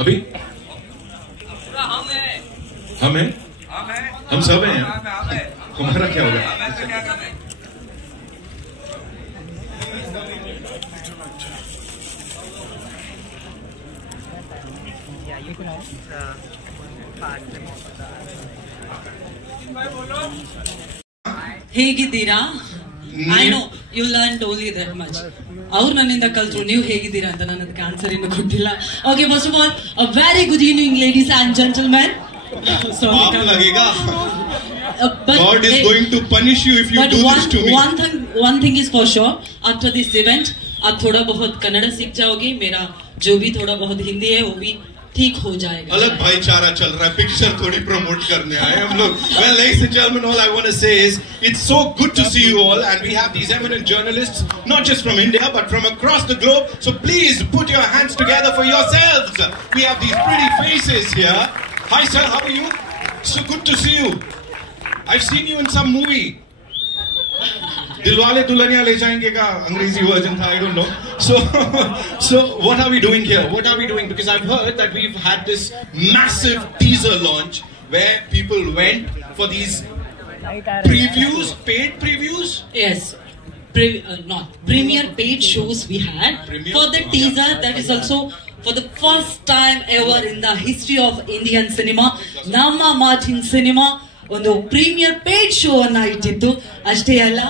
अभी हम हैं, हम सब हैं। तुम्हारा क्या होगा? ಹೇಗಿದ್ದೀರಾ? I know you learned only that much. ಅವ್ರು ನನ್ನಿಂದ ಕಲ್ತ್ರು, ನೀವು ಹೇಗಿದ್ದೀರಾ ಅಂತ ನಾನು ಅದಕ್ಕೆ ಆನ್ಸರ್ ಇನ್ನು ಕೊಟ್ಟಿಲ್ಲ. Okay, first of all, a very good evening, ladies and gentlemen. लगेगा. God is going to punish you if you do this to me. One thing is for sure, after this event, आप थोड़ा बहुत कन्नड़ सीख जाओगे. मेरा जो भी थोड़ा बहुत हिंदी है वो भी ठीक हो जाएगा. अलग भाईचारा चल रहा है, पिक्चर थोड़ी प्रमोट करने आए हम लोग. Well, ladies and gentlemen, all I want to say is it's so good to see you all, and we have these eminent journalists, not just from India but from across the globe. So please put your hands together for yourselves. We have these pretty faces here. Hi sir, how are you? So good to see you. I've seen you in some movie. Dilwale Dulhaniya Le Jayenge ka Angrezi version tha, I don't know. So what are we doing here? What are we doing? Because I've heard that we've had this massive teaser launch where people went for these previews, paid previews. Yes, not premier paid shows we had for the teaser. That is also for the first time ever in the history of Indian cinema. Namma Martin Cinema ಒಂದು premier paid show ಅನ್ನ ಇಟ್ಟಿತ್ತು. ಅಷ್ಟೇ ಅಲ್ಲ,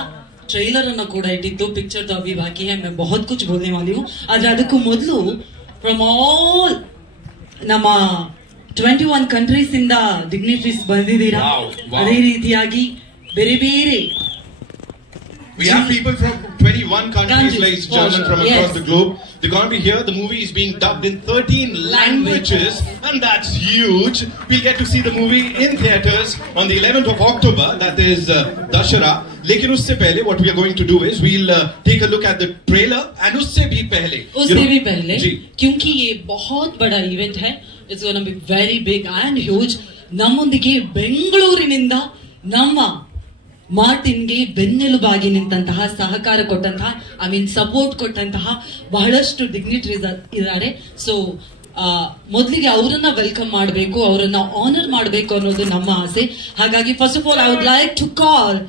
trailer ಅನ್ನ ಕೂಡ ಇಟ್ಟಿತ್ತು. Picture तो अभी बाकी है, मैं बहुत कुछ बोलने वाली हूँ. ಆದ್ರೆ ಅದಕ್ಕೂ ಮೊದಲು ಫ್ರಮ್ ಆಲ್ ನಮ್ಮ 21 ಕಂಟ್ರೀಸ್ ಇಂದ ಡಿಗ್ನಿಟರೀಸ್ ಬಂದಿದ್ದೀರಾ. ಅದೇ ರೀತಿಯಾಗಿ ಬೇರೆ ಬೇರೆ we have people from 21 countries, ladies and gentlemen, from across the globe. They're going to be here. The movie is being dubbed in 13 languages, and that's huge. We'll get to see the movie in theaters on the 11th of October. That is Dashara. लेकिन उससे पहले what we are going to do is we'll take a look at the trailer, and उससे भी पहले क्योंकि ये बहुत बड़ा इवेंट है. It's going to be very big and huge. ನಮ್ಮೊಂದಿಗೆ ಬೆಂಗಳೂರಿನಿಂದ ನಮ್ಮ ಮಾರ್ಟಿನ್ಗೆ ಬೆನ್ನೆಲುಬಾಗಿ ನಿಂತಹ ಸಹಕಾರ ಕೊಟ್ಟಂತಹ ಸಪೋರ್ಟ್ ಕೊಟ್ಟಂತಹ ಬಹಳಷ್ಟು ಡಿಗ್ನಿಟರೀಸ್ ಇದ್ದಾರೆ. ಸೊ ಮೊದಲಿಗೆ ಅವರನ್ನ ವೆಲ್ಕಮ್ ಮಾಡಬೇಕು, ಅವರನ್ನ ಆನರ್ ಮಾಡಬೇಕು ಅನ್ನೋದು ನಮ್ಮ ಆಸೆ. ಹಾಗಾಗಿ first of all I would like to call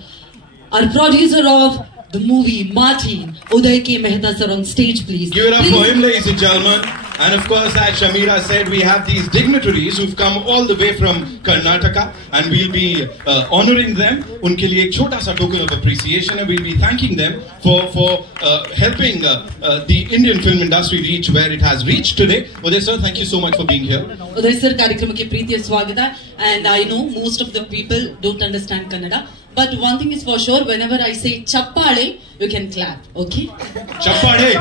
our producer of the movie Martin, Uday K. Mehta sir, on stage please. Give it up for him, ladies and gentlemen. And of course, as Shamira said, we have these dignitaries who've come all the way from Karnataka, and we'll be honoring them. Unke liye ek chota sa token of appreciation, and we'll be thanking them for helping the Indian film industry reach where it has reached today. Uday sir, thank you so much for being here. Uday sir, ಕಾರ್ಯಕ್ರಮಕ್ಕೆ ಪ್ರೀತಿಯ ಸ್ವಾಗತ. And I know most of the people don't understand Kannada, but one thing is for sure, whenever I say chappale, you can clap, okay? Chappale!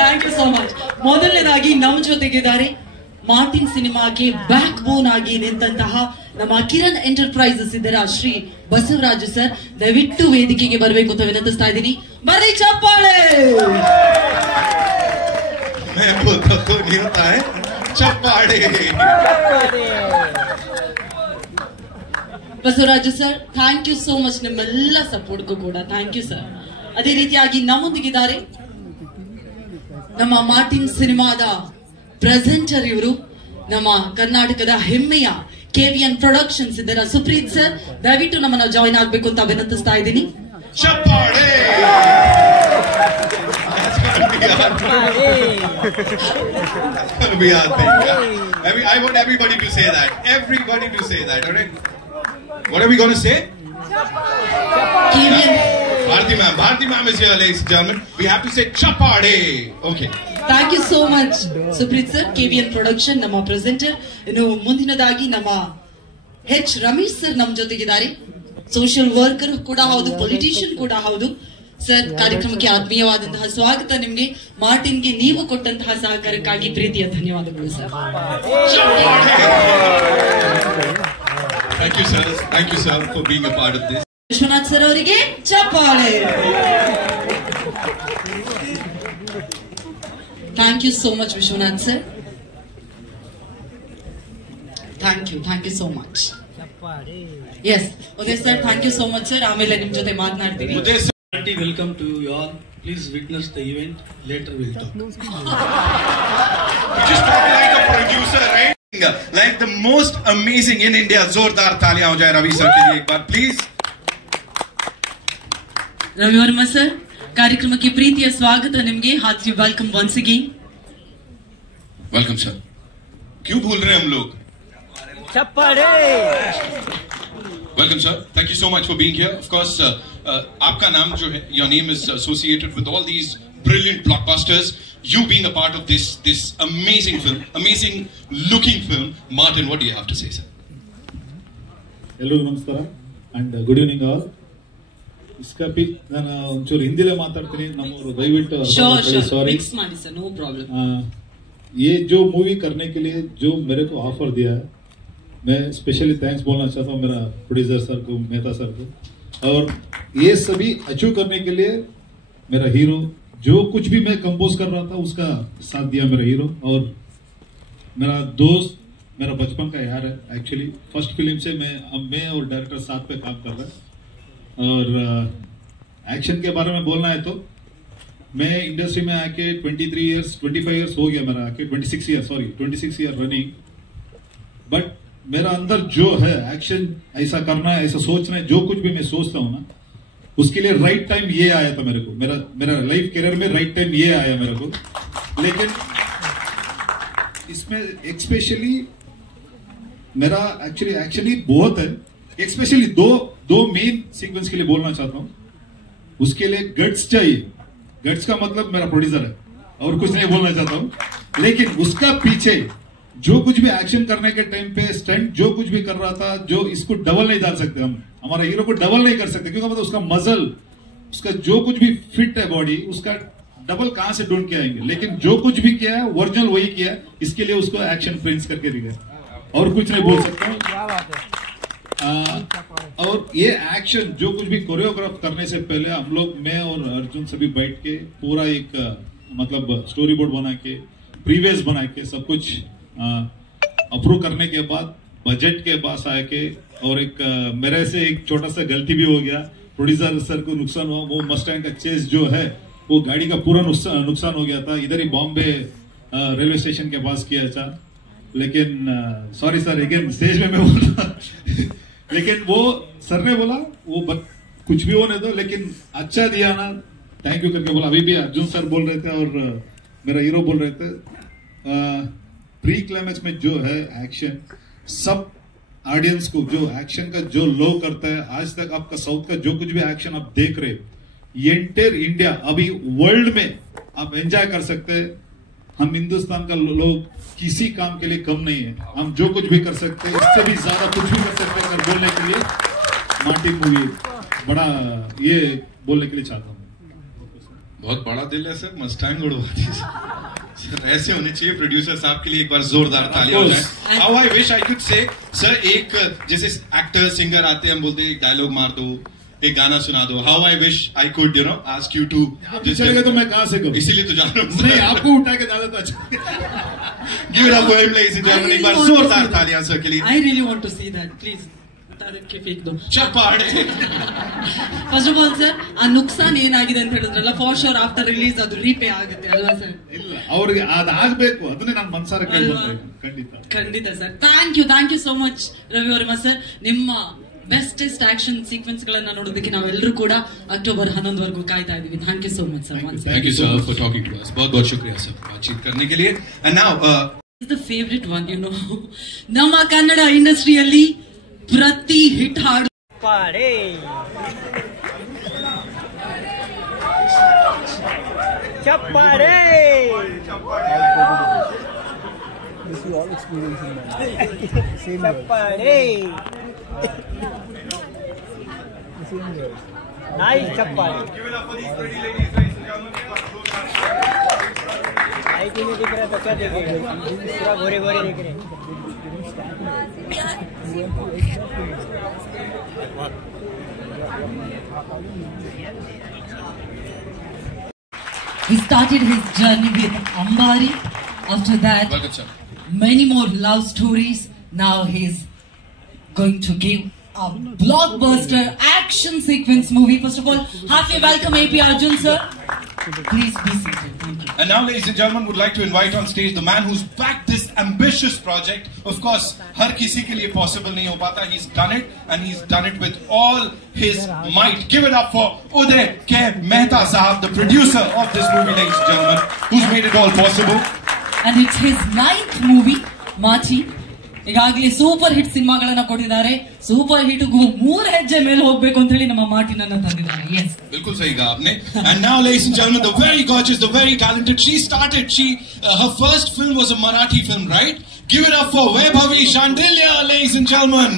Thank you so much. ಮೊದಲನೇದಾಗಿ ನಮ್ಮ ಜೊತೆಗಿದ್ದಾರೆ Martin ಸಿನಿಮಾಗೆ back ಬೋನ್ ಆಗಿ ನಿಂತಹ ನಮ್ಮ Kiran enterprises ಇದ್ದಾರೆ Shri Basavaraj sir. ದಯವಿಟ್ಟು ವೇದಿಕೆಗೆ ಬರಬೇಕು ಅಂತ ವಿನಂತಿಸ್ತಾ ಇದ್ದೀನಿ. ಬರ್ರಿ ಚಪ್ಪಾಳೆ. ಚಪ್ಪಾಳೆ. Basavaraj sir, thank you so much ನಿಮ್ಮೆಲ್ಲ ಸಪೋರ್ಟ್ಗೂ ಕೂಡ ಥ್ಯಾಂಕ್ ಯು ಸರ್. ಅದೇ ರೀತಿಯಾಗಿ ನಮ್ಮೊಂದಿಗಿದ್ದಾರೆ ನಮ್ಮ ಮಾರ್ಟಿನ್ ಸಿನಿಮಾದ ಪ್ರೆಸೆಂಟರ್, ಇವರು ನಮ್ಮ ಕರ್ನಾಟಕದ ಹೆಮ್ಮೆಯ KVN ಪ್ರೊಡಕ್ಷನ್ಸ್ ಇದ್ದಾರೆ ಸುಪ್ರೀತ್ ಸರ್. ದಯವಿಟ್ಟು ನಮ್ಮನ್ನ ಜಾಯಿನ್ ಆಗ್ಬೇಕು ಅಂತ ವಿನಂತಿಸ್ತಾ ಇದ್ದೀನಿ. I want everybody to say that. Everybody to say that. All right? What are we going to say? Bharti ma'am is here, ladies and gentlemen. We have to say Chappade. Okay. Thank you so much, Supreet sir. KVN production, ನಮ್ಮ presenter. ಇನ್ನು ಮುಂದಿನದಾಗಿ ನಮ್ಮ H. Ramesh sir ನಮ್ಮ ಜೊತೆಗಿದ್ದಾರೆ. Social worker ಕೂಡ ಹೌದು, politician ಕೂಡ ಹೌದು. Sir, ಕಾರ್ಯಕ್ರಮಕ್ಕೆ ಆತ್ಮೀಯವಾದಂತಹ ಸ್ವಾಗತ ನಿಮ್ಗೆ. ಮಾರ್ಟಿನ್ಗೆ ನೀವು ಕೊಟ್ಟಂತಹ ಸಹಕಾರಕ್ಕಾಗಿ ಪ್ರೀತಿಯ ಧನ್ಯವಾದಗಳು sir. Thank you sir. Thank you sir for being a part of this. Vishwanath sir ಅವರಿಗೆ ಚಪ್ಪಾಳೆ. Thank you so much, Vishwanath sir. Thank you so much. Yes, Uday sir, thank you so much sir. ಆಮೇಲೆ ನಿಮ್ಮ ಜೊತೆ ಮಾತನಾಡ್ತೀನಿ. Auntie, welcome to you all. Please witness the event. Later we'll talk. Just talk like a producer, right? Like the most amazing in India. जोरदार तालियां हो जाए Ravi sir के लिए एक बार, please. ರವಿ ವರ್ಮ ಸರ್, ಕಾರ್ಯಕ್ರಮಕ್ಕೆ ಪ್ರೀತಿಯ ಸ್ವಾಗತ ನಿಮಗೆ. Heartly welcome once again. Welcome sir. क्यों भूल रहे हैं हम लोग? चप्पाड़े. Welcome sir. Thank you so much for being here. Of course, आपका नाम जो है, your name is associated with all these brilliant blockbusters. You being a part of this amazing film, amazing looking film. Martin, what do you have to say, sir? ಎಲ್ಲರಿಗೂ ನಮಸ್ಕಾರ and good evening all. ಇಸ್ಕಾಪಿ ನಾನು ಒಂಚೂರು ಹಿಂದಿಲೇ ಮಾತಾಡ್ತೀನಿ. ನಮ್ಮವರು ದಯವಿಟ್ಟು sorry mix ಮಾಡಿ sir, no problem. ये जो मूवी करने के लिए जो मेरे को ऑफर दिया है, मैं स्पेशली थैंक्स बोलना चाहता हूँ मेरा प्रोड्यूसर सर को, मेहता सर को. और ये सभी अचीव करने के लिए मेरा हीरो, जो कुछ भी मैं कंपोज कर रहा था उसका साथ दिया मेरा हीरो. और मेरा दोस्त, मेरा बचपन का यार है. एक्चुअली फर्स्ट फिल्म से मैं और डायरेक्टर साथ पे काम कर रहा है. और एक्शन के बारे में बोलना है तो मैं इंडस्ट्री में आके 25 इयर्स हो गया मेरा आके, 26 ईयर रनिंग. बट मेरा अंदर जो है एक्शन, ऐसा करना है, ऐसा सोचना है, जो कुछ भी मैं सोचता हूँ ना, उसके लिए राइट टाइम ये आया था मेरे को. मेरा लाइफ करियर में राइट टाइम ये आया मेरे को. लेकिन इसमें एक्सपेशली मेरा एक्चुअली एक्शन ही बहुत है. एक्सपेशली दो मेन सीक्वेंस के लिए बोलना चाहता हूं. उसके लिए गट्स चाहिए. गट्स का मतलब मेरा प्रोड्यूसर है और कुछ नहीं बोलना चाहता हूं. लेकिन उसका पीछे जो कुछ भी एक्शन करने के टाइम पे स्टंट जो कुछ भी कर रहा था, जो इसको डबल नहीं डाल सकते हम, हमारा हीरो को डबल नहीं कर सकते, क्योंकि मतलब उसका मसल, उसका जो कुछ भी फिट है बॉडी, उसका डबल कहां से ढूंढ के आएंगे. लेकिन जो कुछ भी किया है ओरिजिनल वही किया है. इसके लिए उसको एक्शन प्रिंस करके दिखा और कुछ नहीं बोल सकता हूं. और ये एक्शन जो कुछ भी कोरियोग्राफ करने से पहले हम लोग, मैं और अर्जुन सभी बैठ के पूरा एक मतलब स्टोरी बोर्ड बना के, प्रीवियस बना के, सब कुछ अप्रूव करने के बाद बजट के पास आके, और एक मेरे से एक छोटा सा गलती भी हो गया. प्रोड्यूसर सर को नुकसान हुआ. वो मस्टैंग का चेस जो है, वो गाड़ी का पूरा नुकसान हो गया था. इधर ही बॉम्बे रेलवे स्टेशन के पास किया था. लेकिन सॉरी सर, अगेन स्टेज में मैं बोला लेकिन वो सर ने बोला वो कुछ भी होने दो, लेकिन अच्छा दिया ना, थैंक यू करके बोला. अभी भी अर्जुन सर बोल रहे थे और मेरा हीरो बोल रहे थे. प्री क्लाइमैक्स में जो है एक्शन, सब ऑडियंस को जो एक्शन का जो लो करता है, आज तक आपका साउथ का जो कुछ भी एक्शन आप देख रहे, ये एंटायर इंडिया, अभी वर्ल्ड में आप एंजॉय कर सकते हैं. हम हिंदुस्तान का लोग किसी काम के लिए कम नहीं है. हम जो कुछ भी कर सकते हैं, इससे भी ज्यादा कुछ भी कर सकते हैं अगर बोलने के लिए. मार्टिन मूवी बड़ा ये बोलने के लिए चाहता हूँ. बहुत बड़ा दिल है सर, मस्टैंग उड़वा दी सर. ऐसे होने चाहिए प्रोड्यूसर साहब के लिए. एक बार जोरदार तालियां हो जाए. How I wish I could say sir, एक जैसे एक्टर सिंगर आते हैं, हम बोलते हैं एक डायलॉग मार दो, एक गाना सुना दो. How I wish I could ask you too. चलेगा तो मैं कहां से करूं, इसीलिए तो जान रहा हूं. नहीं, आपको उठा के डाला तो अच्छा. Give it up for him ladies and gentleman. एक बार जोरदार तालियां सर के लिए. I really want to see that. Please के फेक दो. चप्पाड़े. ಫಸ್ಟ್ ಆಫ್ ಆಲ್ ಸರ್, ಆ ನುಕ್ಸಾನ್ ಏನಾಗಿದೆ ಅಂತ ಹೇಳಿದ್ರಲ್ಲ, ಫಾರ್ ಶೋರ್ ಆಫ್ಟರ್ ರಿಲೀಸ್ ಅದು ರೀಪೇ ಆಗುತ್ತೆ ಅಲ್ವಾ ಸರ್? ಇಲ್ಲ, ಅವ್ರಿಗೆ ಅದಾಗಬೇಕು. ಅದನ್ನೇ ನಾನು ಮನಸಾರ ಕೇಳ್ಕೊಂಡೆ. ಖಂಡಿತ sir. Thank you so much Ravi Varma sir. ನಿಮ್ಮ ಬೆಸ್ಟೆಸ್ಟ್ ಆಕ್ಷನ್ ಸೀಕ್ವೆನ್ಸ್ ಗಳನ್ನ ನೋಡೋದಕ್ಕೆ ನಾವೆಲ್ಲರೂ ಕೂಡ ಅಕ್ಟೋಬರ್ 11 ಕಾಯ್ತಾ ಇದೀವಿ. Thank you so much sir. Thank you sir for talking to us. बहुत बहुत शुक्रिया सर बातचीत करने के लिए. And now the favourite one, you know, ನಮ್ಮ ಕನ್ನಡ ಇಂಡಸ್ಟ್ರಿಯಲ್ಲಿ ಪ್ರತಿ ಹಿಟ್ ಹಾಡು चप्पाड़े. चप्पाड़े. This is all experience in my same चप्पाड़े. same year. Nice चप्पाड़े. लाइट ही नहीं दिख रहा तो क्या देखेगा? पूरा गोरे गोरे दिख रहे. He started his journey with Ambari. After that, welcome sir. Many more love stories. Now he's going to give a blockbuster action sequence movie. First of all, heartily welcome AP Arjun sir. Please be seated. Thank you. And now, ladies and gentlemen, would like to invite on stage the man who's backed this ambitious project. Of course, har kisi ke liye possible nahi ho pata. He's done it, and he's done it with all his might. Give it up for Uday K. Mehta Sahab, the producer of this movie, ladies and gentlemen, who's made it all possible. And it's his 9th movie, Machi. ಈಗಾಗಲೇ super hit ಸಿನಿಮಾಗಳನ್ನ ಕೊಟ್ಟಿದ್ದಾರೆ. Super hit ಗೂ 3 ಹೆಜ್ಜೆ ಮೇಲೆ ಹೋಗಬೇಕು ಅಂತ ಹೇಳಿ ನಮ್ಮ ಮಾರ್ಟಿನನ್ನ ತಂದಿದ್ದಾರೆ. Yes. बिल्कुल सही कहा आपने. And now, ladies and gentlemen, the very gorgeous, the very talented. Her first film was a Marathi film, right? Give it up for Vaibhavi Shandilya, ladies and gentlemen.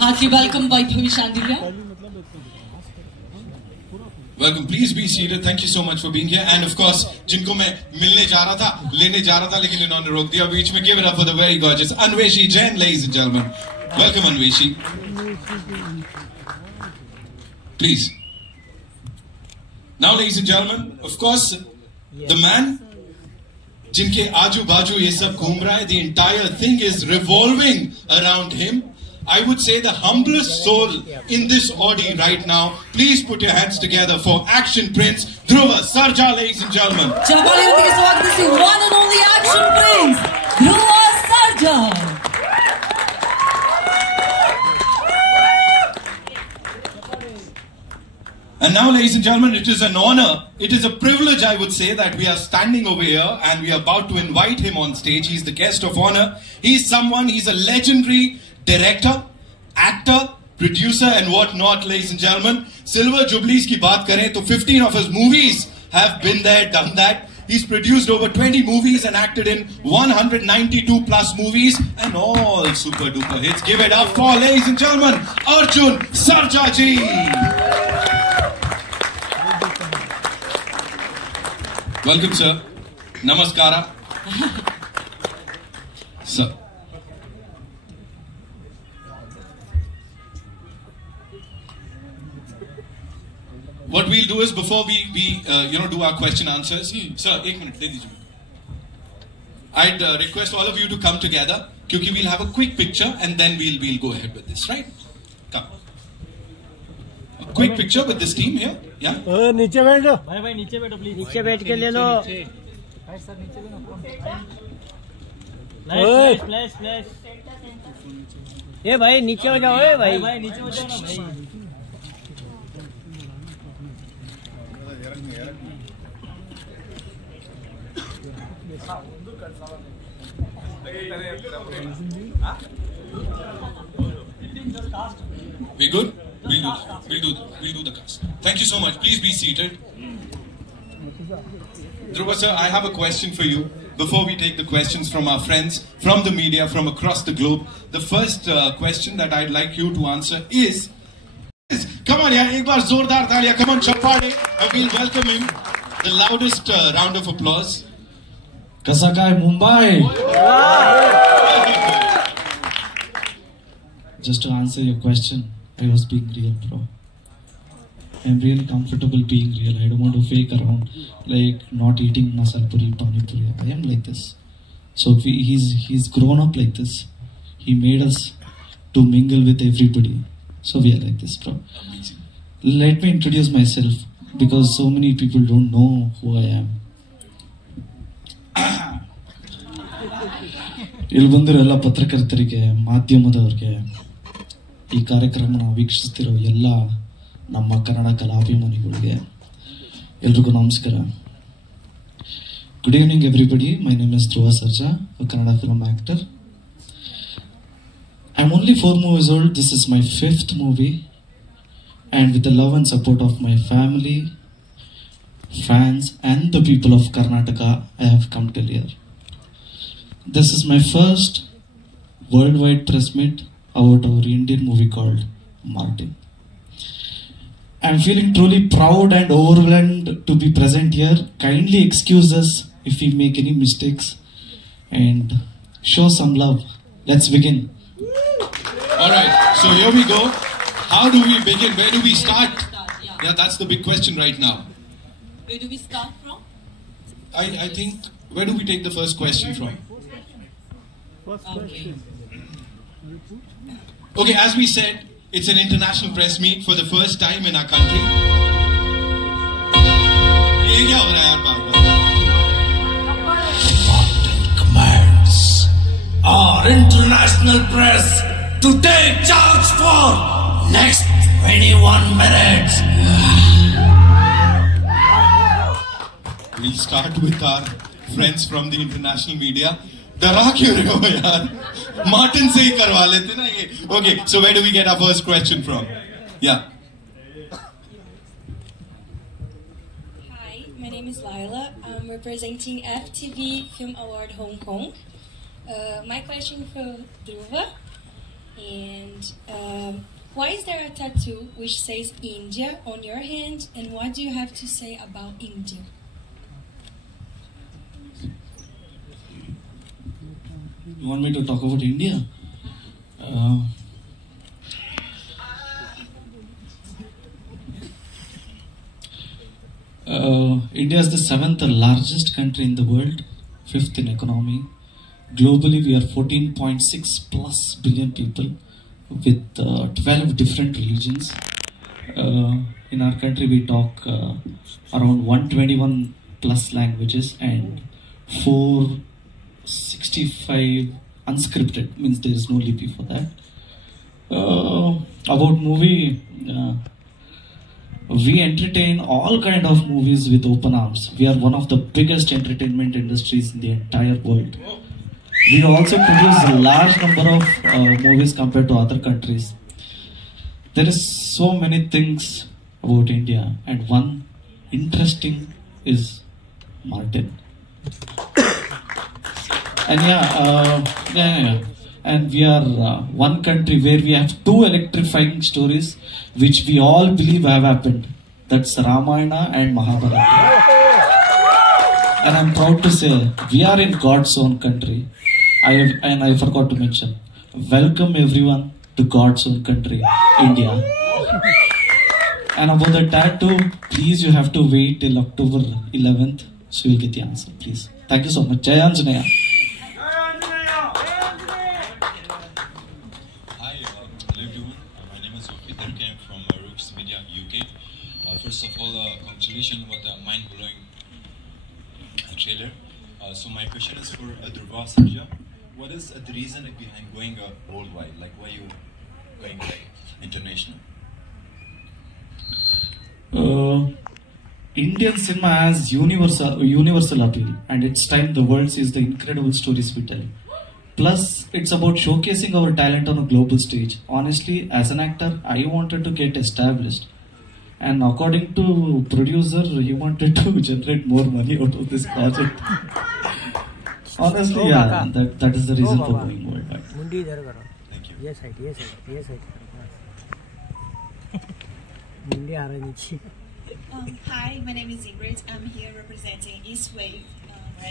Heartily welcome Vaibhavi Shandilya. Welcome, please be seated. Thank you so much for being here. And of course, जिनको मैं मिलने जा रहा था, लेने जा रहा था, लेकिन इन्होंने रोक दिया बीच में. Give it up for the very gorgeous Anveshi Jain, ladies and gentlemen. Welcome, Anveshi. Please. Now, ladies and gentlemen, of course, the man, जिनके आजू बाजू ये सब घूम रहा है, the entire thing is revolving around him. I would say the humblest soul in this Audi right now. Please put your hands together for Action Prince Dhruva Sarja, ladies and gentlemen. चलपालियों स्वागत है one and only Action Prince Dhruva Sarja. And now, ladies and gentlemen, it is an honor, it is a privilege, I would say, that we are standing over here and we are about to invite him on stage. He's the guest of honor. He's a legendary director, actor, producer and what not, ladies and gentlemen. Silver Jubilees ki baat kare to 15 of his movies have been there, done that. He's produced over 20 movies and acted in 192 plus movies and all super duper hits. Give it up for, ladies and gentlemen, Arjun Sarja ji. Welcome, sir. Namaskara. Sir. What we'll do is, before we do our question answers, sir, 1 minute, ले दीजिए. I'd request all of you to come together, because we'll have a quick picture and then we'll go ahead with this, right? Come. A quick picture with this team here, yeah? नीचे बैठ जाओ भाई नीचे बैठो please. नीचे बैठ के ले लो. भाई सर नीचे बैठो. फ्लैश. ए भाई नीचे हो जाओ. ए भाई नीचे हो जाओ ना भाई. We good? We'll do the cast. Thank you so much. Please be seated. Dhruva sir, I have a question for you. Before we take the questions from our friends, from the media, from across the globe, the first question that I'd like you to answer is, come on, yeah, ek baar zordar taaliyan, come on, chappade, and we'll welcome him. The loudest round of applause. Kasakai Mumbai. Just to answer your question, I was being real, bro. I'm really comfortable being real. I don't want to fake around, like not eating masala puri, pani puri. I am like this. So he's grown up like this. He made us to mingle with everybody. So we are like this, bro. Amazing. Let me introduce myself, because so many people don't know who I am. ಇಲ್ಲಿ ಬಂದಿರೋ ಎಲ್ಲ ಪತ್ರಕರ್ತರಿಗೆ, ಮಾಧ್ಯಮದವರಿಗೆ, ಈ ಕಾರ್ಯಕ್ರಮನ ವೀಕ್ಷಿಸ್ತಿರೋ ಎಲ್ಲ ನಮ್ಮ ಕನ್ನಡ ಕಲಾಭಿಮಾನಿಗಳಿಗೆ ಎಲ್ರಿಗೂ ನಮಸ್ಕಾರ. Good evening everybody, my name is Dhruva Sarja, a Kannada film actor. I'm only 4 movies old, this is my 5th movie, and with the love and support of my family, fans and the people of Karnataka, I have come till here. This is my first worldwide press meet about our Indian movie called Martin. I'm feeling truly proud and overwhelmed to be present here. Kindly excuse us if we make any mistakes and show some love. Let's begin. Alright, so here we go. How do we begin? Where do we start? Yeah, that's the big question right now. Where do we start from? I think, where do we take the first question from? First Okay. Okay, as we said, it's an international press meet for the first time in our country. ये क्या हो रहा है यार बार-बार? Commands our international press to take charge for next 21 minutes. We'll start with our friends from the international media. डरा क्यों रहे हो यार? Martin से ही करवा लेते ना ये. Okay, so where do we get our first question from? Yeah. Hi, my name is Lila. I'm representing FTV Film Award Hong Kong. My question for Dhruva, and why is there a tattoo which says India on your hand, and what do you have to say about India? You want me to talk about India? India is the 7th largest country in the world, 5th in economy. Globally, we are 14.6 plus billion people with 12 different religions. In our country, we talk around 121 plus languages and 465 unscripted, means there is no lipi for that. About movie, we entertain all kind of movies with open arms. We are one of the biggest entertainment industries in the entire world. We also produce a large number of movies compared to other countries. There is so many things about India, and one interesting is Martin. And and we are one country where we have two electrifying stories which we all believe have happened. That's Ramayana and Mahabharata. And I'm proud to say we are in God's own country. I forgot to mention, welcome everyone to God's own country, India. And about the tattoo, please you have to wait till October 11th, so you'll get the answer, please. Thank you so much. Jai Anjaneya. Hi, hello everyone. My name is Sophie. I came from Rooks Media, UK. First of all, congratulations with the mind-blowing trailer. So my question is for Dhruva Sarja. What is the reason behind going worldwide? Like, why you going like international? Indian cinema has universal appeal, and it's time the world sees the incredible stories we tell. Plus, it's about showcasing our talent on a global stage. Honestly, as an actor, I wanted to get established. And according to producer, he wanted to generate more money out of this project. Honestly, yeah, that is the reason for going worldwide. Thank you. Yes, side. Hi, my name is Ingrid. I'm here representing East Wave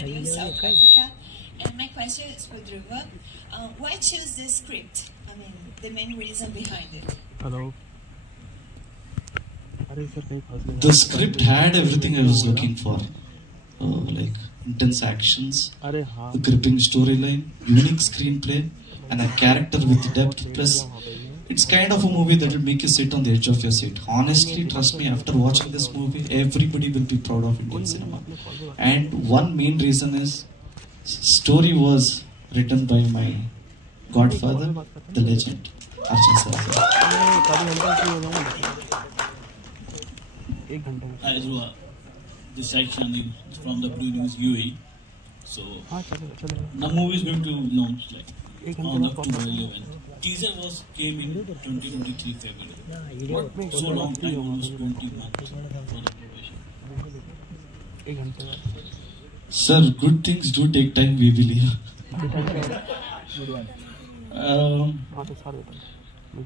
Radio, South Africa. And my question is for Dhruva. Why choose this script? I mean, the main reason behind it. Hello. The script had everything I was looking for, like intense actions, a gripping storyline, unique screenplay, and a character with depth. Plus, it's kind of a movie that will make you sit on the edge of your seat. Honestly, trust me, after watching this movie, everybody will be proud of Indian cinema. And one main reason is, story was written by my godfather, the legend, Arjun Sarkar. Hi, Dhruva. This side Shani from the Blue News UAE. So, the movie is going to launch like on October 11th. Teaser came in 2023 February. So long time, almost 20 months for the probation. Sir, good things do take time, we believe.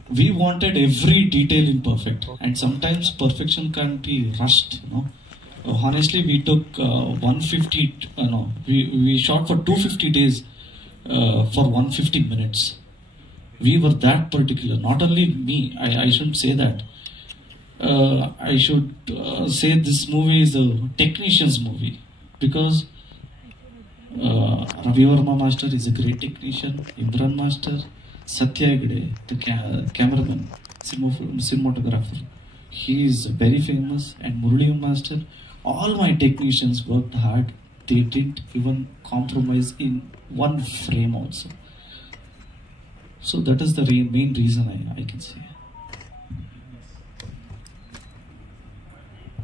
We wanted every detail in perfect, and sometimes perfection can't be rushed, you know. Honestly, we took 150, we shot for 250 days for 150 minutes. We were that particular. Not only me, I shouldn't say that. I should say this movie is a technician's movie, because Ravi Verma Master is a great technician, Imran Master, Satya Hegde, the cameraman, cinematographer, he is very famous, and Murali Master, all my technicians worked hard. They didn't even compromise in one frame also. So that is the main reason I can say.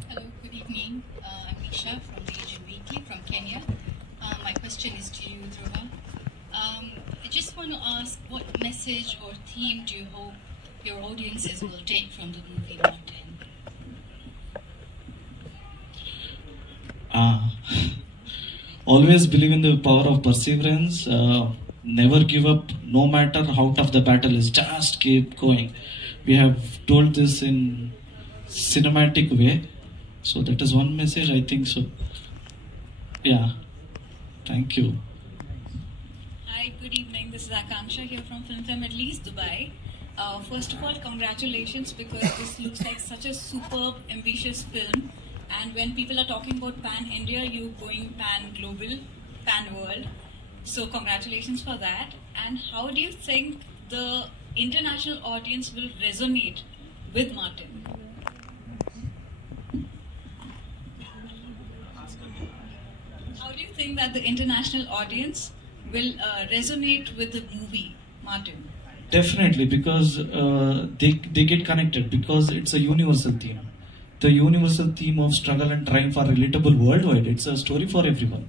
Hello, good evening. I'm Nisha from the Asian Weekly from Kenya. My question is to you, Dhruva. I just want to ask, what message or theme do you hope your audiences will take from the movie Martin? Always believe in the power of perseverance. Never give up, no matter how tough the battle is. Just keep going. We have told this in cinematic way. So that is one message, I think so. Yeah. Thank you. Hi, good evening. This is Akanksha here from Film Middle East, Dubai. First of all, congratulations, because this looks like such a superb, ambitious film. And when people are talking about pan-India, you're going pan-global, pan-world. So congratulations for that. And how do you think the international audience will resonate with Martin? How do you think that the international audience will resonate with the movie Martin? Definitely, because they get connected, because it's a universal theme. The universal theme of struggle and triumph are relatable worldwide. It's a story for everyone.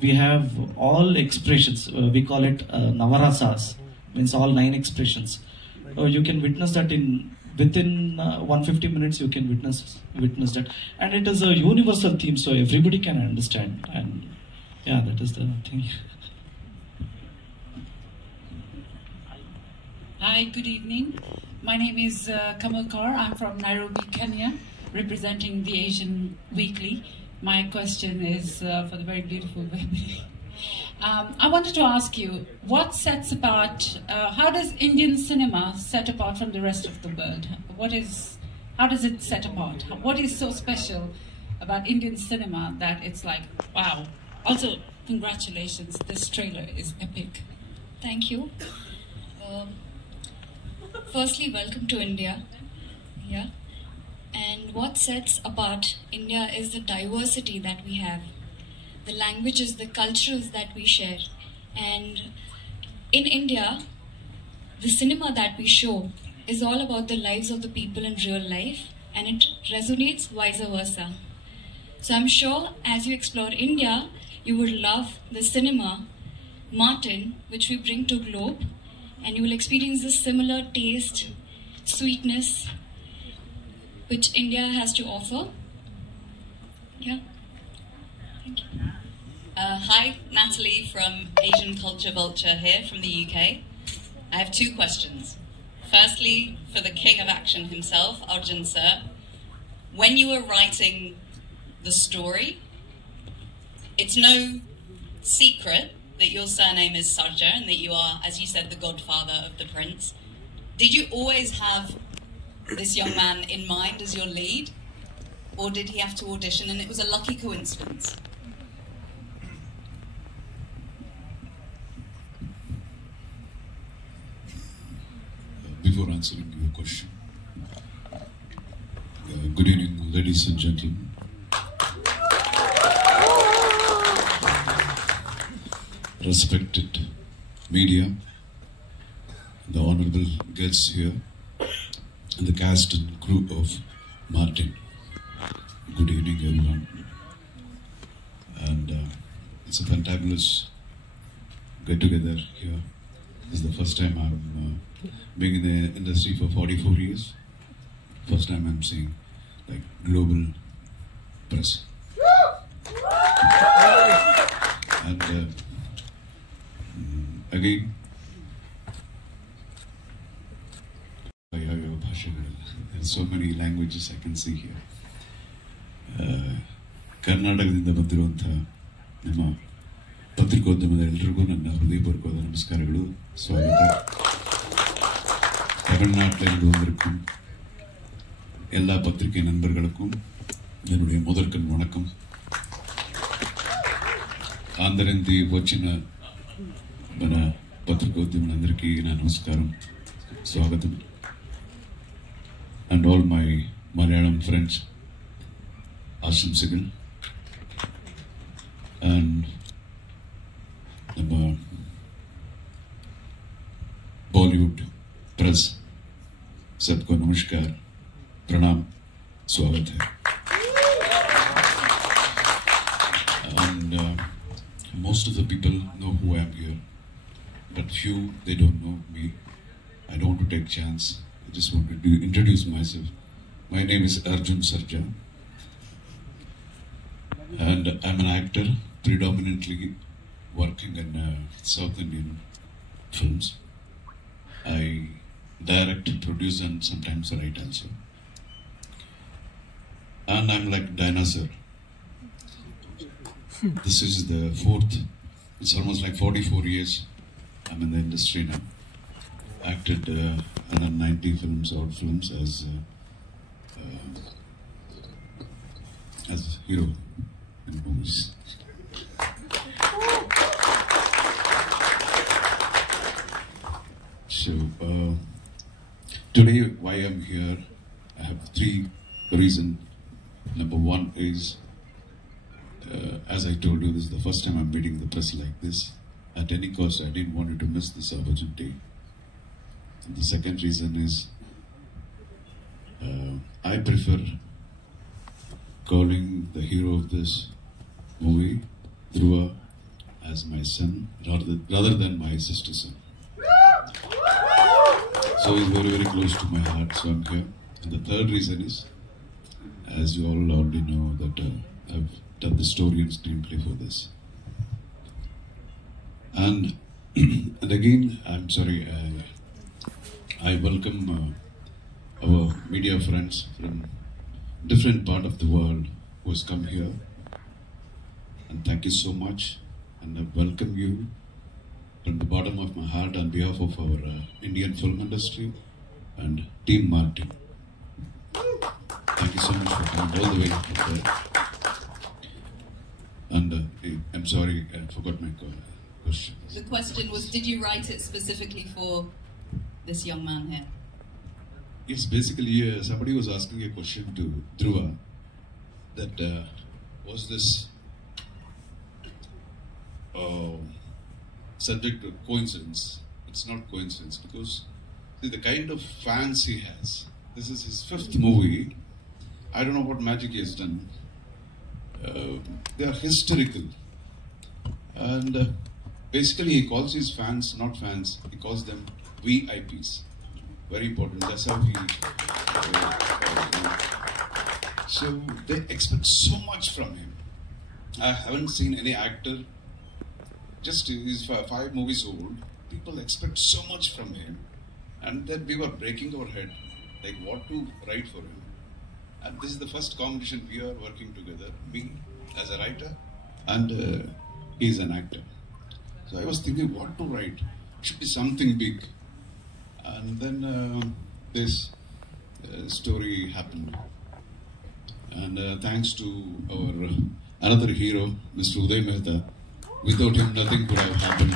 We have all expressions. We call it Navarasas, means all 9 expressions. You can witness that within 150 minutes. You can witness that, and it is a universal theme, so everybody can understand. And yeah, that is the thing. Hi, good evening. My name is Kamal Kaur. I'm from Nairobi, Kenya, representing the Asian Weekly. My question is for the very beautiful baby. I wanted to ask you, what sets apart, how does Indian cinema set apart from the rest of the world? How does it set apart? What is so special about Indian cinema that it's like, wow. Also, congratulations, this trailer is epic. Thank you. Firstly, welcome to India. Yeah. And what sets apart India is the diversity that we have, the languages, the cultures that we share. And in India, the cinema that we show is all about the lives of the people in real life, and it resonates vice versa. So I'm sure as you explore India, you would love the cinema Martin, which we bring to Globe, and you will experience the similar taste, sweetness, which India has to offer. Yeah. Thank you. Hi, Natalie from Asian Culture Vulture here from the UK. I have 2 questions. Firstly, for the king of action himself, Arjun sir, when you were writing the story, it's no secret that your surname is Sarja and that you are, as you said, the godfather of the prince. Did you always have this young man in mind as your lead, or did he have to audition and it was a lucky coincidence? Before answering your question, good evening, ladies and gentlemen. Respected media, the honorable guests here, and the cast and crew of Martin. Good evening, everyone. And it's a fantabulous get-together here. This is the first time I'm being in the industry for 44 years. First time I'm seeing like global press. And again, there's so many languages I can see here. ಕರ್ನಾಟಕದಿಂದ ಬಂದಿರುವಂಥ ನಮ್ಮ ಪತ್ರಿಕೋದ್ಯಮದ ಎಲ್ಲರಿಗೂ ನನ್ನ ಹೃದಯಪೂರ್ವಕವಾದ ನಮಸ್ಕಾರಗಳು, ಸ್ವಾಗತ. தமிழ்நாட்டிலிருந்து வந்திருக்கும் எல்லா பத்திரிகை நண்பர்களுக்கும் என்னுடைய முதற்கண் வணக்கம். ఆంధ్రంది వచ్చిన మన పత్రికోద్యములందరికీ నా నమస్కారం, స్వాగతం. And all my Malayalam friends, ఆశంసകൾ, and ನಮ್ಮ बॉलीवुड प्रेस सबको नमस्कार, प्रणाम, स्वागत है. And most of the people know who I am here, but few they don't know me. I don't want to take chance. I just want to introduce myself. My name is Arjun Sarja, and I'm an actor predominantly working in South Indian films. I direct, produce, and sometimes write also. And I'm like dinosaur. This is the fourth. It's almost like 44 years I'm in the industry now. Acted 190 films or films as hero in movies. So today, why I'm here, I have three reasons. Number one is, as I told you, this is the first time I'm meeting the press like this. At any cost, I didn't want you to miss this opportunity. And the second reason is, I prefer calling the hero of this movie, Dhruva, as my son, rather than my sister's son. So he's very, very close to my heart, so I'm here. And the third reason is, as you all already know, that I've done the story and screenplay for this. And again, I'm sorry, I welcome our media friends from different part of the world who has come here. And thank you so much. And I welcome you from the bottom of my heart on behalf of our Indian film industry and Team Martin. Thank you so much for coming all the way up there. And I'm sorry, I forgot my question. The question was, did you write it specifically for this young man here? Yes, basically somebody was asking a question to Dhruva that was this subject of coincidence. It's not coincidence because see, the kind of fans he has. This is his fifth movie. I don't know what magic he has done. They are hysterical. And basically he calls his fans not fans, he calls them VIPs. Very important. That's how he... So they expect so much from him. I haven't seen any actor, just he's 5 movies old, people expect so much from him. And then we were breaking our head, like what to write for him. And this is the first competition we are working together, me as a writer and he's an actor. So I was thinking what to write, it should be something big. And then this story happened. And thanks to our another hero, Mr. Uday Mehta, without him nothing could have happened.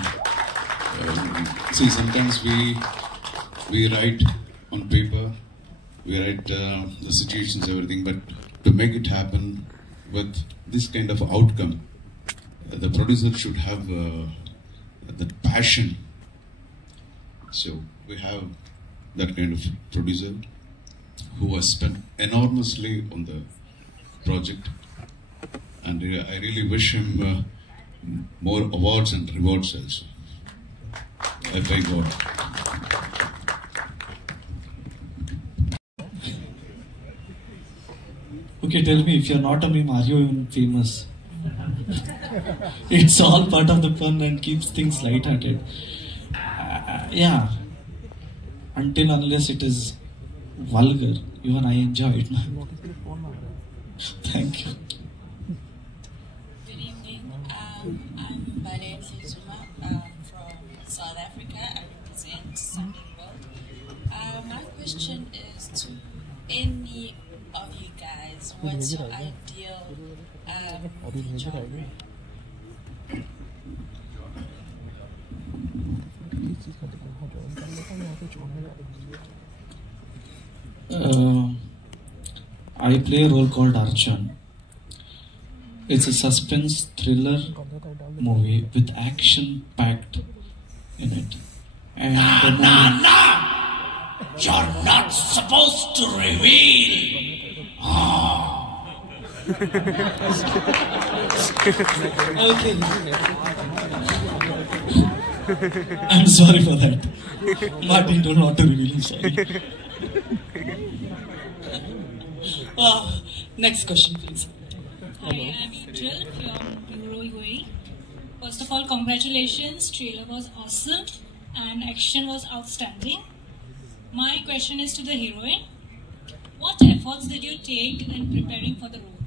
See, sometimes we write on paper, we write the situations, everything, but to make it happen with this kind of outcome, the producer should have that passion. So we have that kind of producer who has spent enormously on the project, and I really wish him more awards and rewards also. I thank God. Okay, tell me, if you're not a meme, are you even famous? It's all part of the fun and keeps things light-hearted. Yeah, until unless it is vulgar, even I enjoy it. Thank you. Good evening. I'm Balen Zuma from South Africa. I represent Sunday World. My question is to any of you guys, what's your ideal movie genre? I play a role called Arjun. It's a suspense thriller movie with action packed in it. And the movie... You're not supposed to reveal. Okay. I'm sorry for that. Martin told not to reveal. I'm sorry. Next question, please. Hi, I'm April from Bureau UAE. First of all, congratulations. Trailer was awesome and action was outstanding. My question is to the heroine. What efforts did you take in preparing for the role?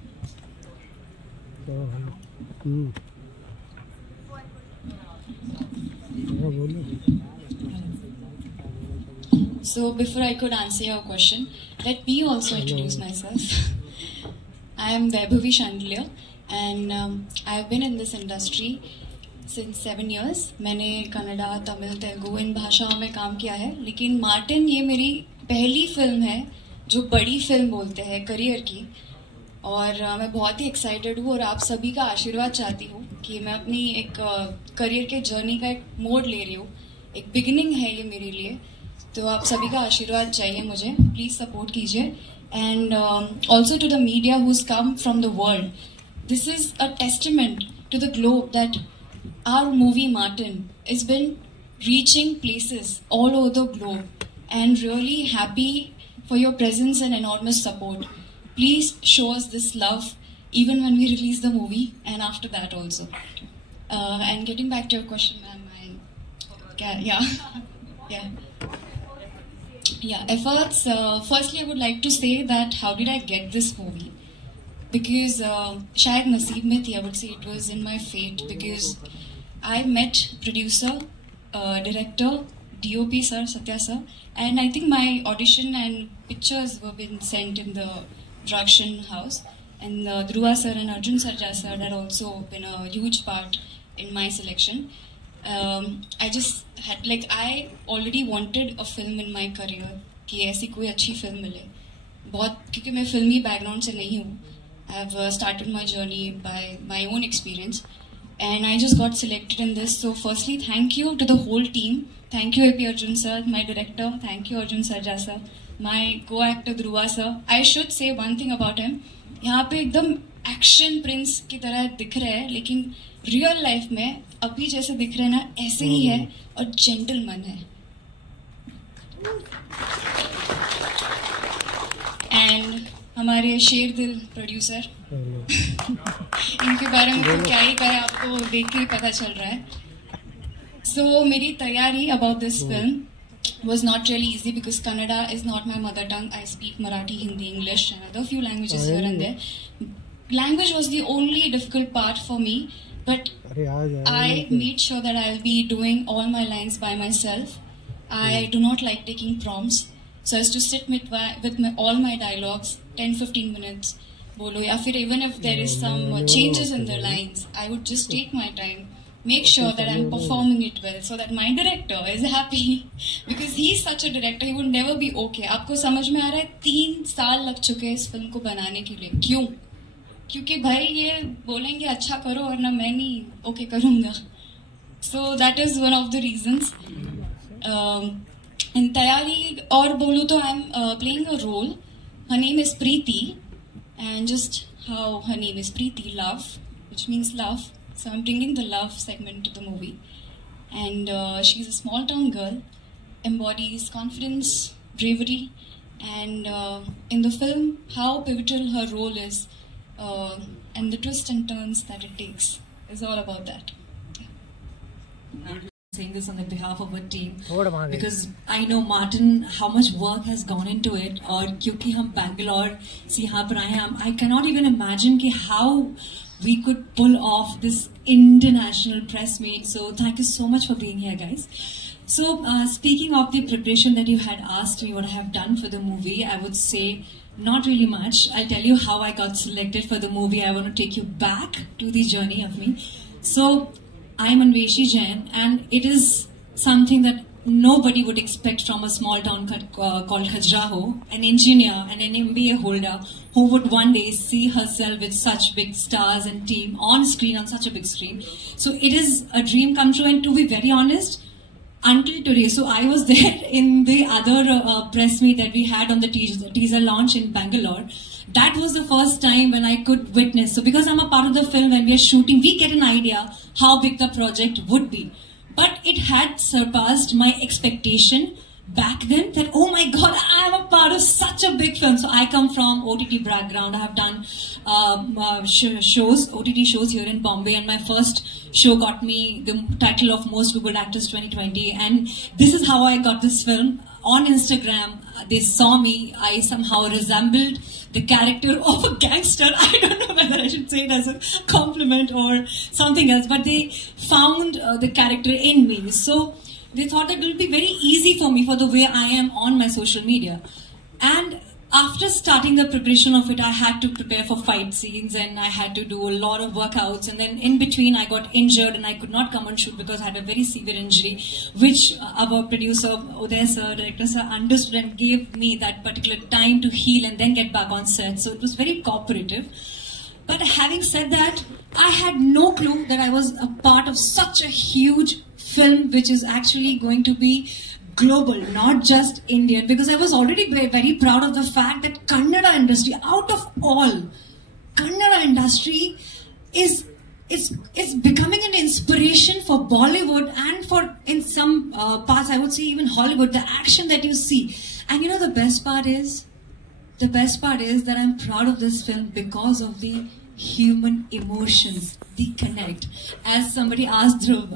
So before I could answer your question, let me also introduce myself. I am Vaibhavi Chandelier and I have been in this industry since 7 years. मैंने कन्नड़ा, तमिल, तेलुगु इन भाषाओं में काम किया है, लेकिन Martin ये मेरी पहली फिल्म है जो बड़ी फिल्म बोलते हैं करियर की, और मैं बहुत ही एक्साइटेड हूँ और आप सभी का आशीर्वाद चाहती हूँ कि मैं अपनी एक करियर के जर्नी का एक मोड़ ले रही हूँ, एक बिगिनिंग है ये मेरे लिए, तो आप सभी का आशीर्वाद चाहिए मुझे, प्लीज सपोर्ट कीजिए. And also to the media whose come from the world, this is a testament to the globe that our movie Martin has been reaching places all over the globe, and really happy for your presence and enormous support. Please show us this love even when we release the movie and after that also. And getting back to your question, ma'am, efforts. Firstly, I would like to say that how did I get this movie? Because shayad naseeb mein thi, I would say it was in my fate, because I met producer, director, DOP sir, Satya sir, and I think my audition and pictures were been sent in the production house, and Dhruva sir and Arjun Sarja sir had also been a huge part in my selection. I just had, like, I already wanted a film in my career कि ऐसी कोई अच्छी film मिले, बहुत, क्योंकि मैं फिल्मी background से नहीं हूँ. I have started my journey by my own experience, and I just got selected in this. So firstly, thank you to the whole team. Thank you AP Arjun sir, my director. Thank you Arjun Sarja sir, my co-actor Dhruva sir. I should say one thing about him. यहाँ पे एकदम action Prince की तरह दिख रहे हैं, लेकिन real life में अभी जैसे दिख रहे हैं ना, ऐसे ही है और जेंटलमैन है. एंड हमारे शेर दिल प्रोड्यूसर, इनके बारे में तो क्या ही कहे, आपको देख के ही पता चल रहा है. सो मेरी तैयारी about this film was not really easy because Kannada is not my mother tongue. I speak Marathi, Hindi, English and other few languages here and there. Language was the only difficult part for me, but I made sure that I'll be doing all my lines by myself. I do not like taking prompts, so as to sit with all my dialogues 10-15 minutes bolo, ya fir even if there is some changes in the lines, I would just take my time, make sure that I'm performing it well, so that my director is happy, because he's such a director, he would never be okay. आपको समझ में आ रहा है 3 साल लग चुके हैं इस फिल्म को बनाने के लिए. क्यों? क्योंकि भाई ये बोलेंगे अच्छा करो और ना मैं नहीं ओके करूँगा. So that is one of the reasons. In तैयारी और बोलूँ तो I'm playing a role. Her name is Preeti, and just how her name is Preeti, love, which means love. So I'm bringing the love segment to the movie. And she's a small town girl, embodies confidence, bravery, and in the film, how pivotal her role is, and the twists and turns that it takes is all about that. Saying this on the behalf of our team, because I know Martin, how much work has gone into it, और क्योंकि हम Bangalore से यहाँ पर आए हैं, I cannot even imagine कि how we could pull off this international press meet. So thank you so much for being here, guys. So speaking of the preparation that you had asked me what I have done for the movie, I would say not really much. I'll tell you how I got selected for the movie. I want to take you back to the journey of me. So I'm Anveshi Jain, and it is something that nobody would expect from a small town called Khajuraho, an engineer and an MBA holder who would one day see herself with such big stars and team on screen, on such a big screen. So it is a dream come true, and to be very honest, until today, so I was there in the other press meet that we had on the teaser launch in Bangalore. That was the first time when I could witness. So because I'm a part of the film, when we are shooting, we get an idea how big the project would be. But it had surpassed my expectation back then, that oh my god, I am a part of such a big film. So I come from OTT background. I have done OTT shows here in Bombay, and my first show got me the title of Most Googled Actors 2020, and this is how I got this film. On Instagram, they saw me, I somehow resembled the character of a gangster. I don't know whether I should say it as a compliment or something else, but they found the character in me. So they thought that it would be very easy for me for the way I am on my social media. And after starting the preparation of it, I had to prepare for fight scenes and I had to do a lot of workouts. And then in between, I got injured and I could not come and shoot because I had a very severe injury, which our producer, Uday sir, director sir, understood and gave me that particular time to heal and then get back on set. So it was very cooperative. But having said that, I had no clue that I was a part of such a huge film, which is actually going to be global, not just Indian, because I was already very proud of the fact that Kannada industry, out of all, Kannada industry is becoming an inspiration for Bollywood and for, in some parts, I would say even Hollywood, the action that you see. And you know the best part is that I'm proud of this film because of the human emotions, the connect. As somebody asked Dhruv,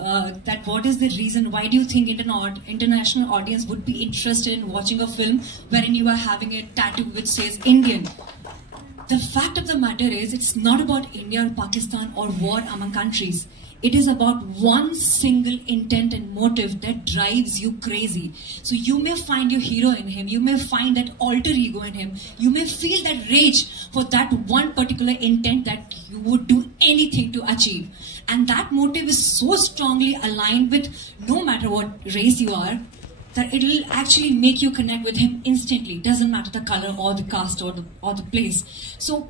that what is the reason, why do you think international audience would be interested in watching a film wherein you are having a tattoo which says Indian? The fact of the matter is, it's not about India or Pakistan or war among countries. It is about one single intent and motive that drives you crazy. So you may find your hero in him, you may find that alter ego in him, you may feel that rage for that one particular intent that you would do anything to achieve. And that motive is so strongly aligned with no matter what race you are, that it will actually make you connect with him instantly. Doesn't matter the color or the cast or the place. So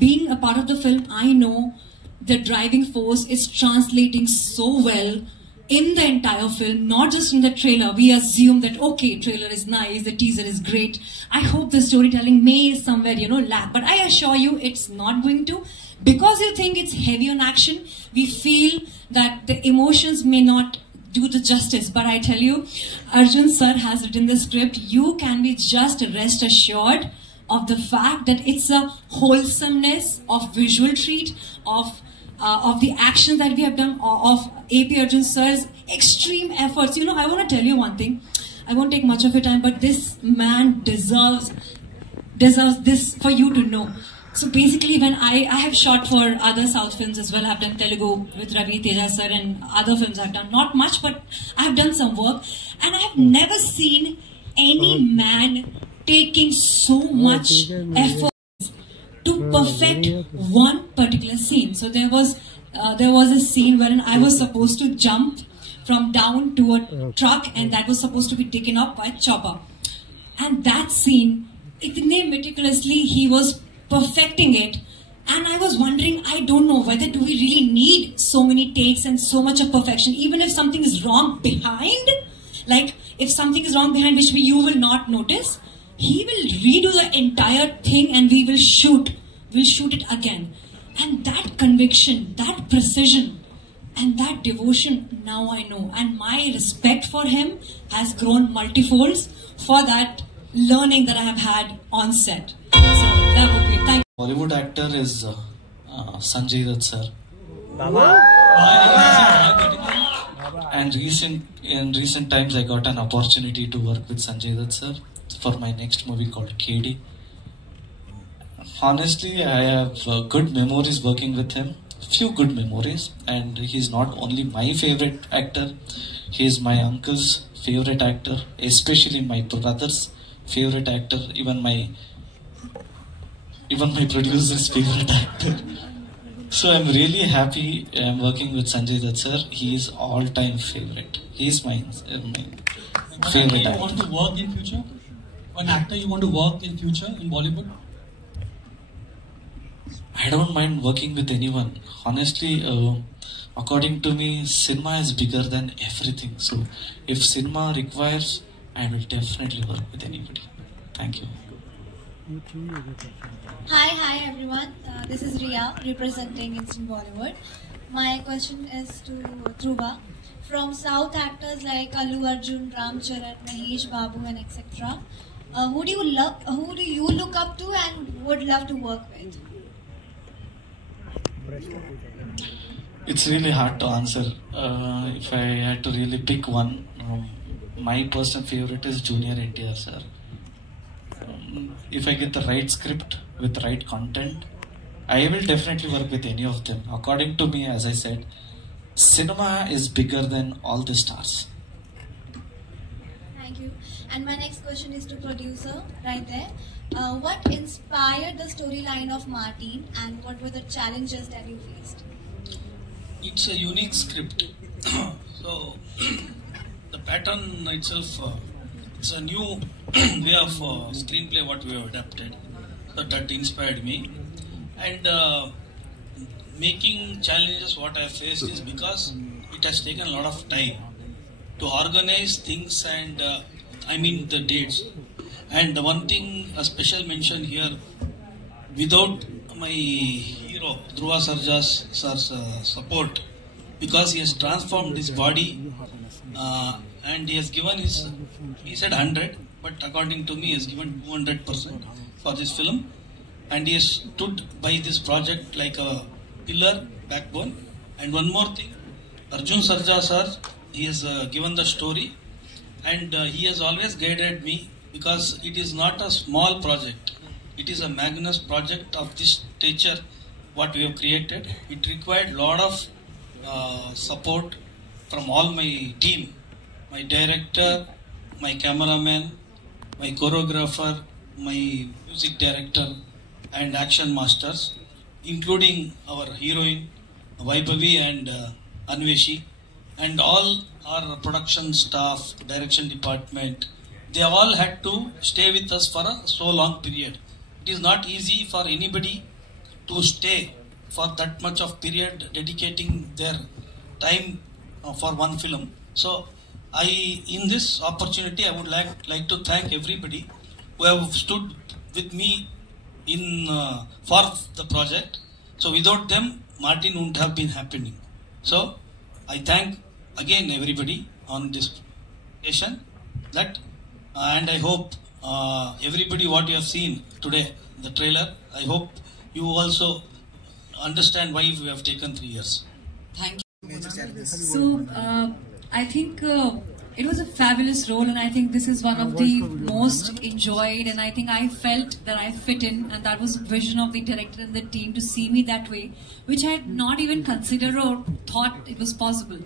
being a part of the film, I know the driving force is translating so well in the entire film, not just in the trailer. We assume that, okay, trailer is nice, the teaser is great. I hope the storytelling may somewhere, lack. But I assure you it's not going to. Because you think it's heavy on action, we feel that the emotions may not do the justice. But I tell you, Arjun sir has written the script. You can be just rest assured of the fact that it's a wholesomeness of visual treat, of the actions that we have done, of AP Arjun sir's extreme efforts. I want to tell you one thing. I won't take much of your time, but this man deserves this for you to know. So basically, when I have shot for other South films as well, I've done Telugu with Ravi Teja sir, and other films I've done. Not much, but I have done some work. And I have never seen any man taking so much effort to perfect one particular scene. So there was a scene wherein I was supposed to jump from down to a truck, and that was supposed to be taken up by chopper. And that scene, meticulously he was perfecting it, and I was wondering, I don't know whether do we really need so many takes and so much of perfection, even if something is wrong behind, like if something is wrong behind which you will not notice, he will redo the entire thing and we'll shoot it again. And that conviction, that precision and that devotion, now I know, and my respect for him has grown multifolds for that learning that I have had on set. So that would be, thank you. Bollywood actor is Sanjay Dutt sir. And in recent times I got an opportunity to work with Sanjay Dutt sir for my next movie called KD. Honestly, I have good memories working with him, few good memories, and he's not only my favorite actor, he's my uncle's favorite actor, especially my brother's favorite actor, even my producer's favorite actor. So I'm really happy I'm working with Sanjay Dutt sir. He is all-time favorite. He is my favorite You actor. want to work in future? One actor you want to work in future in Bollywood? I don't mind working with anyone. Honestly, according to me, cinema is bigger than everything. So if cinema requires, I will definitely work with anybody. Thank you. Hi everyone. This is Riya representing Instant Bollywood. My question is to Dhruva. From South actors like Allu Arjun, Ram Charan, Mahesh Babu, and etc., who do you look up to and would love to work with? It's really hard to answer. If I had to really pick one, my personal favorite is Junior NTR sir. If I get the right script with the right content, I will definitely work with any of them. According to me, as I said, cinema is bigger than all the stars. Thank you. And my next question is to producer, right there. What inspired the storyline of Martin and what were the challenges that you faced? It's a unique script. So the pattern itself, it's a new way of screenplay what we have adapted. So that inspired me. And making challenges what I faced is because it has taken a lot of time to organize things and I mean the dates. And the one thing, a special mention here, without my hero Dhruva Sarja's support, because he has transformed his body and he has given his, he said 100, but according to me he has given 200% for this film, and he has stood by this project like a pillar, backbone. And one more thing, Arjun Sarja sir, he has given the story and he has always guided me, because it is not a small project, it is a magnus project of this stature what we have created. It required lot of support from all my team, my director, my cameraman, my choreographer, my music director and action masters, including our heroine Vaibhavi and Anveshi, and all our production staff, direction department. They all had to stay with us for a so long period. It is not easy for anybody to stay for that much of period, dedicating their time for one film. So in this opportunity, I would like to thank everybody who have stood with me in for the project. So without them, Martin wouldn't have been happening. So I thank again everybody on this occasion. That and I hope everybody what you have seen today, the trailer, I hope you also understand why we have taken 3 years. Thank you. So I think it was a fabulous role, and I think this is one of the most enjoyed, and I think I felt that I fit in, and that was a vision of the director and the team to see me that way, which I had not even considered or thought it was possible.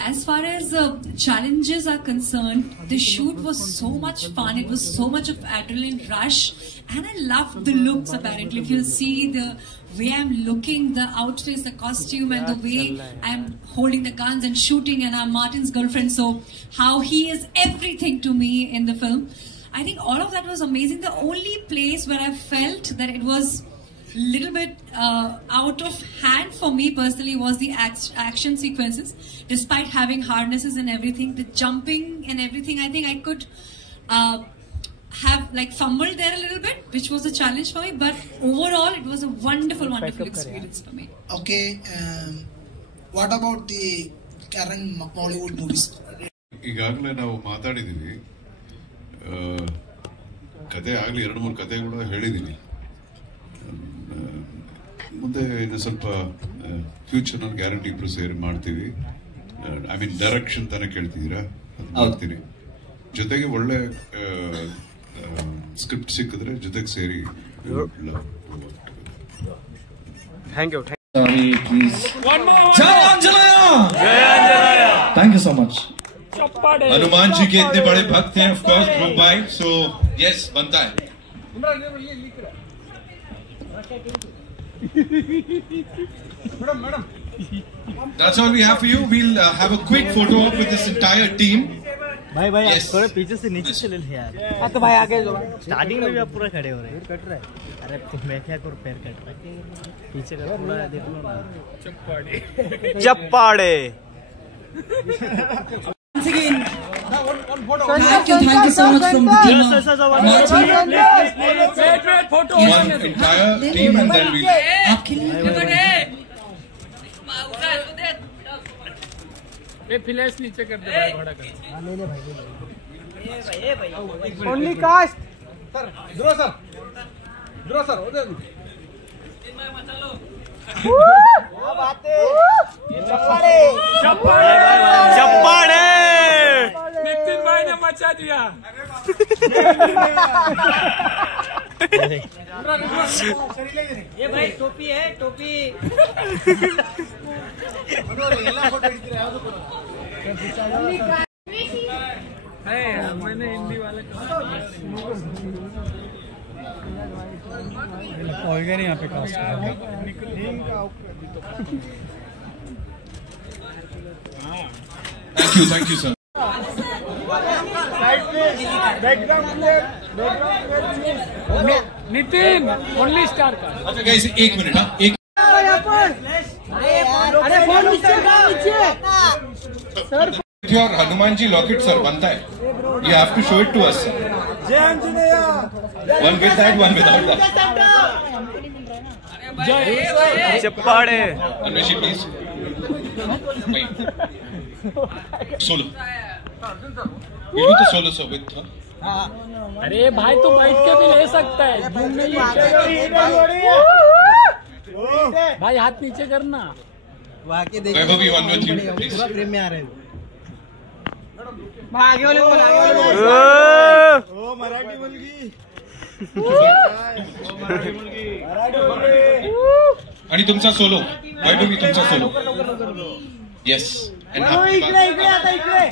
As far as challenges are concerned, the shoot was so much fun. It was so much of adrenaline rush, and I loved the looks. Apparently, if you'll see the way I'm looking, the outfits, the costume, and the way I'm holding the guns and shooting, and I'm Martin's girlfriend, so how he is everything to me in the film. I think all of that was amazing. The only place where I felt that it was little bit out of hand for me personally was the action sequences. Despite having harnesses and everything, the jumping and everything, I think I could have like fumbled there a little bit, which was a challenge for me, but overall it was a wonderful experience for me. Okay, what about the current Bollywood movies? ಈಗಾಗಲೇ ನಾವು ಮಾತಾಡಿದ್ದೀವಿ, ಕತೆ ಆಗಲಿ 2-3 ಕತೆ ಕೂಡ ಹೇಳಿದ್ದೀನಿ. ಮುಂದೆ ಇನ್ನು ಸ್ವಲ್ಪ ಫ್ಯೂಚರ್ನಲ್ಲಿ ಗ್ಯಾರಂಟಿ ಇಬ್ರು ಸೇರಿ ಮಾಡ್ತೀವಿ. ಐ ಮೀನ್ ಡೈರೆಕ್ಷನ್ ತಾನೇ ಕೇಳ್ತಿದ್ದೀರಾ, ಅದು ಮಾಡ್ತೀನಿ. ಜೊತೆಗೆ ಒಳ್ಳೆ ಸ್ಕ್ರಿಪ್ಟ್ ಸಿಕ್ಕಿದ್ರೆ ಜೊತೆಗೆ ಸೇರಿ. Thank you. Sorry, please. One more. Jai Anjalaya! Jai Anjalaya! Thank you so much. Hanuman ji के इतने बड़े भक्त हैं, of course, ध्रुव भाई. So yes, बनता है. Madam. That's all we have for you. We'll have a quick photo op with this entire team. भाई yes. आप थोड़े पीछे से नीचे चले यार। हाँ तो भाई आगे जो स्टार्टिंग में भी आप पूरा खड़े हो रहे हैं। कट रहा है। अरे तो मैं क्या करूँ, पैर कट रहा है। पीछे का पूरा देख लो ना। चप्पाड़े। Once again, thank you so much from the team. One entire team and then we'll. आपके लिए ये फ्लैश नीचे कर दे भाई, बड़ा कर। ओनली कास्ट सर, ध्रुव सर उधर क्या बात है। चप्पाड़े नितिन भाई ने मचा दिया। ये भाई टोपी है, टोपी। मैंने हिंदी वाले होएगा नहीं यहाँ पे cast. Thank you, sir. Nitin only star का। अच्छा गाइस, एक मिनट। हाँ, एक। अरे फोन नीचे sir. Your Hanuman ji locket, sir, बनता है। You have to show it to us. जय Anjaneya. One with that, one without that. चप्पाड़े। Anveshi, please. Solo. You do the solo, sir, with. अरे भाई तू बैठ के भी ले सकता है। भाई हाथ नीचे करना। Vaibhavi, one with you, please. Frame में आ रहे हैं। आगे वाले बोल, ओ मराठी मुलगी। आणि तुमचा सोलो, वैभवी तुमचा solo. Yes. And happy birthday.